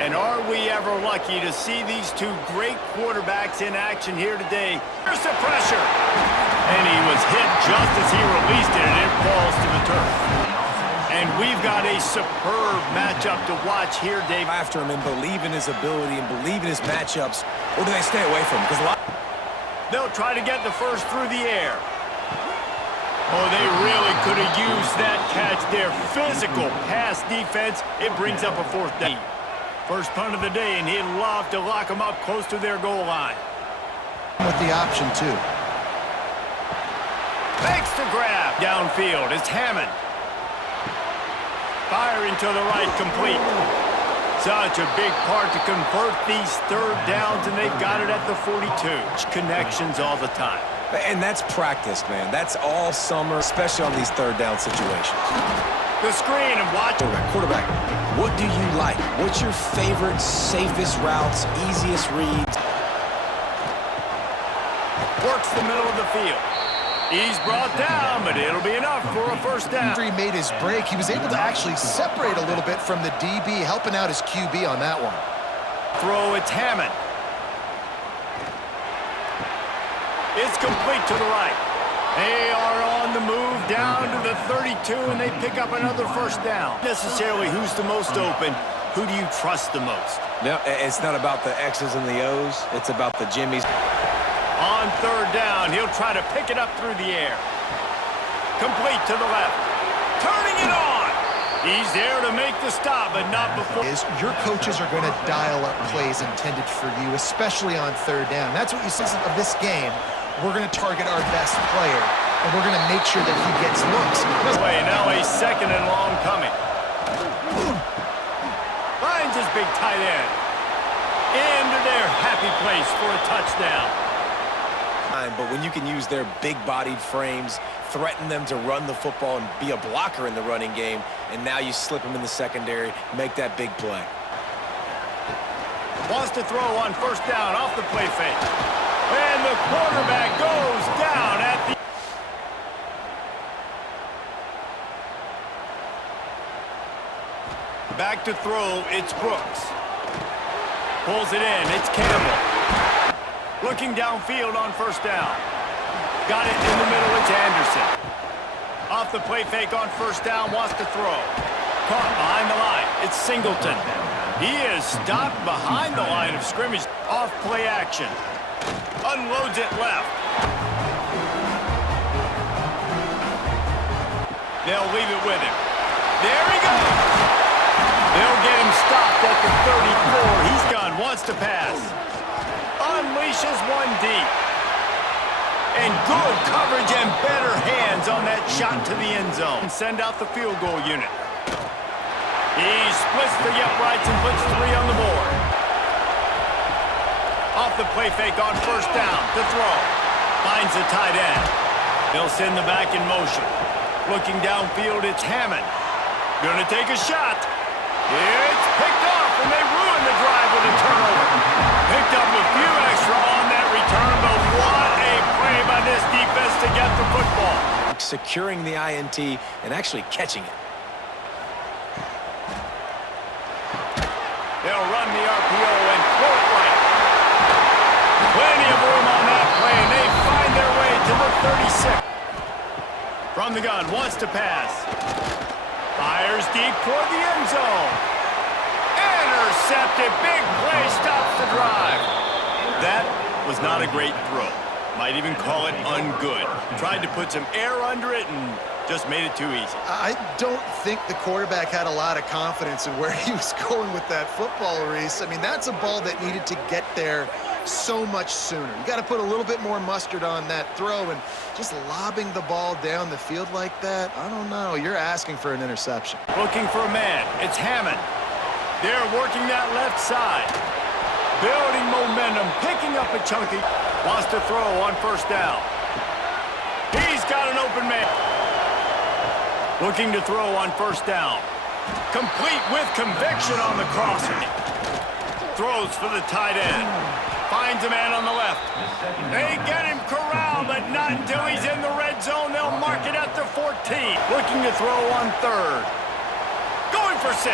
And are we ever lucky to see these two great quarterbacks in action here today? Here's the pressure. And he was hit just as he released it, and it falls to the turf. And we've got a superb matchup to watch here, Dave. After him and believe in his ability and believe in his matchups, or do they stay away from him? Because a lot... They'll try to get the first through the air. Oh, they really could have used that catch there. Physical pass defense. It brings up a fourth down. First punt of the day, and he'd love to lock them up close to their goal line. With the option, too. Makes the grab. Downfield, it's Hammond. Firing to the right, complete. Such a big part to convert these third downs, and they've got it at the 42. Connections all the time. And that's practice, man. That's all summer, especially on these third down situations. The screen and watch. Quarterback, what do you like? What's your favorite, safest routes, easiest reads? Works the middle of the field. He's brought down, but it'll be enough for a first down. After he made his break, he was able to actually separate a little bit from the DB, helping out his QB on that one. Throw, it's Hammond. It's complete to the right. They are on the move down to the 32, and they pick up another first down. Necessarily who's the most open, who do you trust the most? No, it's not about the X's and the O's. It's about the Jimmies. On third down, he'll try to pick it up through the air. Complete to the left. Turning it on. He's there to make the stop, but not before. Your coaches are going to dial up plays intended for you, especially on third down. That's what you see of this game. We're going to target our best player, and we're going to make sure that he gets looks. Now a second and long coming. Finds his big tight end. Into their happy place for a touchdown. But when you can use their big-bodied frames, threaten them to run the football and be a blocker in the running game, and now you slip them in the secondary, make that big play. Wants to throw on first down off the play fake. And the quarterback goes down at the... Back to throw, it's Brooks. Pulls it in, it's Campbell. Looking downfield on first down. Got it in the middle, it's Anderson. Off the play fake on first down, wants to throw. Caught behind the line, it's Singleton. He is stopped behind the line of scrimmage. Off play action. Unloads it left. They'll leave it with him. There he goes. They'll get him stopped at the 34. He's gone, wants to pass. Unleashes one deep. And good coverage and better hands on that shot to the end zone. Send out the field goal unit. He splits the uprights and puts 3 on the board. Off the play fake on first down to throw. Finds the tight end. They'll send the back in motion. Looking downfield, it's Hammond. Gonna take a shot. It's picked off, and they ruin the drive with a turnover. Picked up a few extra on that return, but what a play by this defense to get the football. Securing the INT and actually catching it. They'll run the RPO and throw it right. Plenty of room on that play, and they find their way to the 36. From the gun, wants to pass. Fires deep toward the end zone. Intercepted, big play, stops the drive. That was not a great throw. Might even call it ungood. Tried to put some air under it and just made it too easy. I don't think the quarterback had a lot of confidence in where he was going with that football, Reese. I mean, that's a ball that needed to get there so much sooner. You got to put a little bit more mustard on that throw, and just lobbing the ball down the field like that, I don't know. You're asking for an interception. Looking for a man. It's Hammond. They're working that left side. Building momentum, picking up a chunky. Wants to throw on first down. He's got an open man. Looking to throw on first down. Complete with conviction on the crosser. Throws for the tight end. Finds a man on the left. They get him corralled, but not until he's in the red zone. They'll mark it at the 14. Looking to throw on third. Going for 6.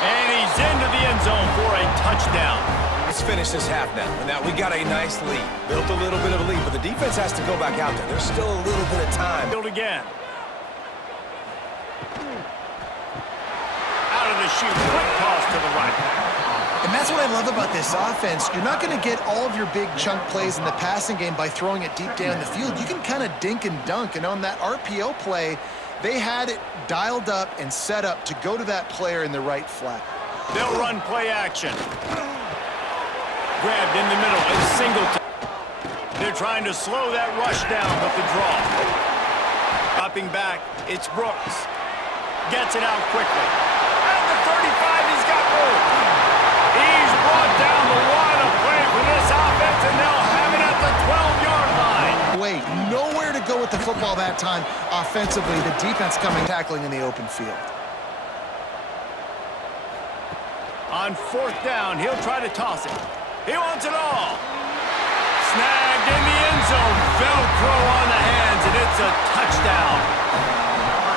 And he's into the end zone for a touchdown. Let's finish this half now. And now we got a nice lead. Built a little bit of a lead, but the defense has to go back out there. There's still a little bit of time. Build again. Out of the chute. Quick toss to the right. And that's what I love about this offense. You're not going to get all of your big chunk plays in the passing game by throwing it deep down the field. You can kind of dink and dunk. And on that RPO play, they had it dialed up and set up to go to that player in the right flat. They'll run play action. Grabbed in the middle, a singleton. They're trying to slow that rush down with the draw. Dropping back, it's Brooks. Gets it out quickly. At the 35, he's got room. He's brought down the line of play for this offense, and they'll have it at the 12-yard line. Wait, nowhere to go with the football that time offensively. The defense coming tackling in the open field. On fourth down, he'll try to toss it. He wants it all. Snagged in the end zone. Velcro on the hands, and it's a touchdown.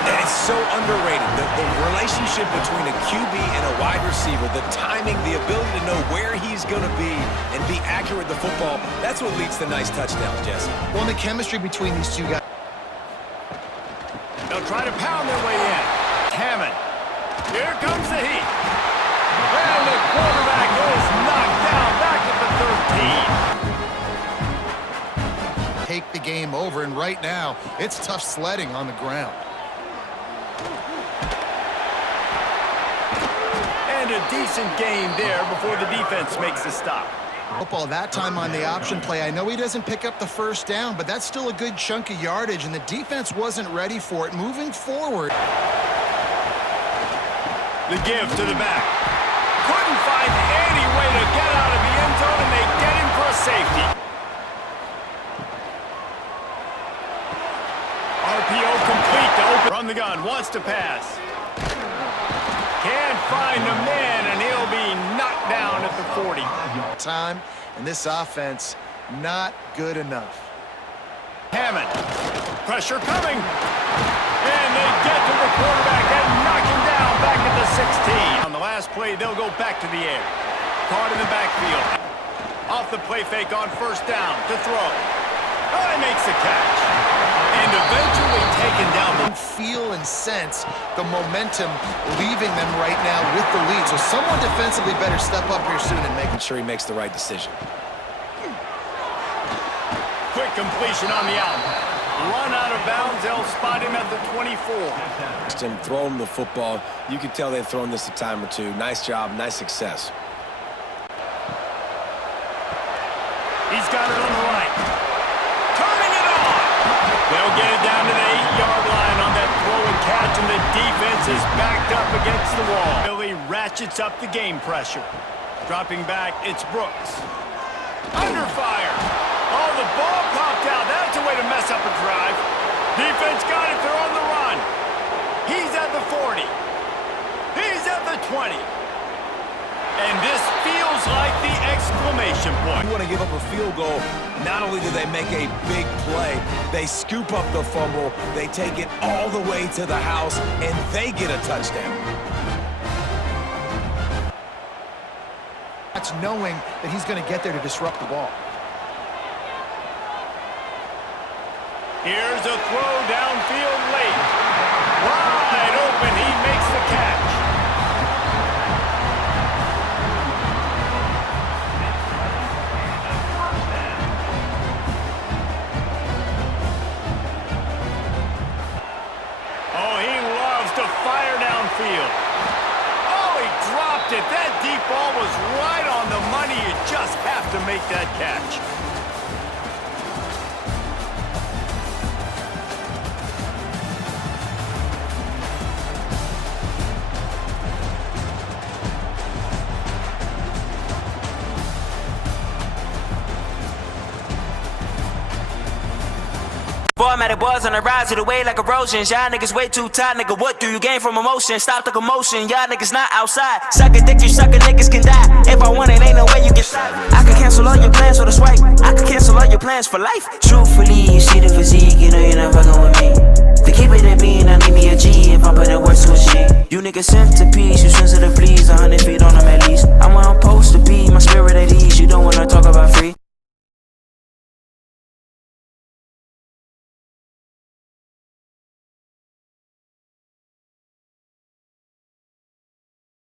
And it's so underrated. The relationship between a QB and a wide receiver, the timing, the ability to know where he's going to be and be accurate with the football, that's what leads to nice touchdowns, Jesse. Well, the chemistry between these two guys. They'll try to pound their way in. Hammond. Here comes the heat. And the quarterback is knocked down back at the 13. Take the game over, and right now, it's tough sledding on the ground. And a decent game there before the defense makes a stop. Football that time on the option play. I know he doesn't pick up the first down, but that's still a good chunk of yardage, and the defense wasn't ready for it. Moving forward. The give to the back. Couldn't find any way to get out of the end zone, and they get him for a safety. RPO complete to open. From the gun, wants to pass. Can't find the man, and he'll be knocked down at the 40. Time, and this offense, not good enough. Hammond. Pressure coming. And they get to the quarterback and knock him down back at the 16. On the last play, they'll go back to the air. Caught in the backfield. Off the play fake on first down to throw. Oh, he makes the catch. And eventually taken down. Feel and sense the momentum leaving them right now with the lead. So someone defensively better step up here soon and making Sure he makes the right decision. quick completion on the out. Run out of bounds. They'll spot him at the 24. Him throw him the football. You can tell they've thrown this a time or two. Nice job, nice success. He's got it on the right. Turning it on. They'll get it down to the 8-yard line on that throw and catch, and the defense is backed up against the wall. Billy ratchets up the game pressure. Dropping back, it's Brooks. Under fire. Oh, the ball popped out. That's a way to mess up a drive. Defense got it. They're on the run. He's at the 40. He's at the 20. And this feels like the exclamation point. You want to give up a field goal, not only do they make a big play, they scoop up the fumble, they take it all the way to the house, and they get a touchdown. That's knowing that he's going to get there to disrupt the ball. Here's a throw downfield late. Wide open. He makes the catch. Oh, he loves to fire downfield. Oh, he dropped it. That deep ball was right on the money. You just have to make that catch. Formatted boys on the rise of the way like erosion. Y'all niggas way too tight, nigga. What do you gain from emotion? Stop the commotion. Y'all niggas not outside. Suck a dick, you sucker niggas can die. If I want it, ain't no way you can stop. I could cancel all your plans for the swipe. I could cancel all your plans for life. Truthfully, you see the physique, you know you're not fucking with me. To keep it at me and I need me a G if I'm putting words to a G. You niggas centipedes, you sensitive please. 100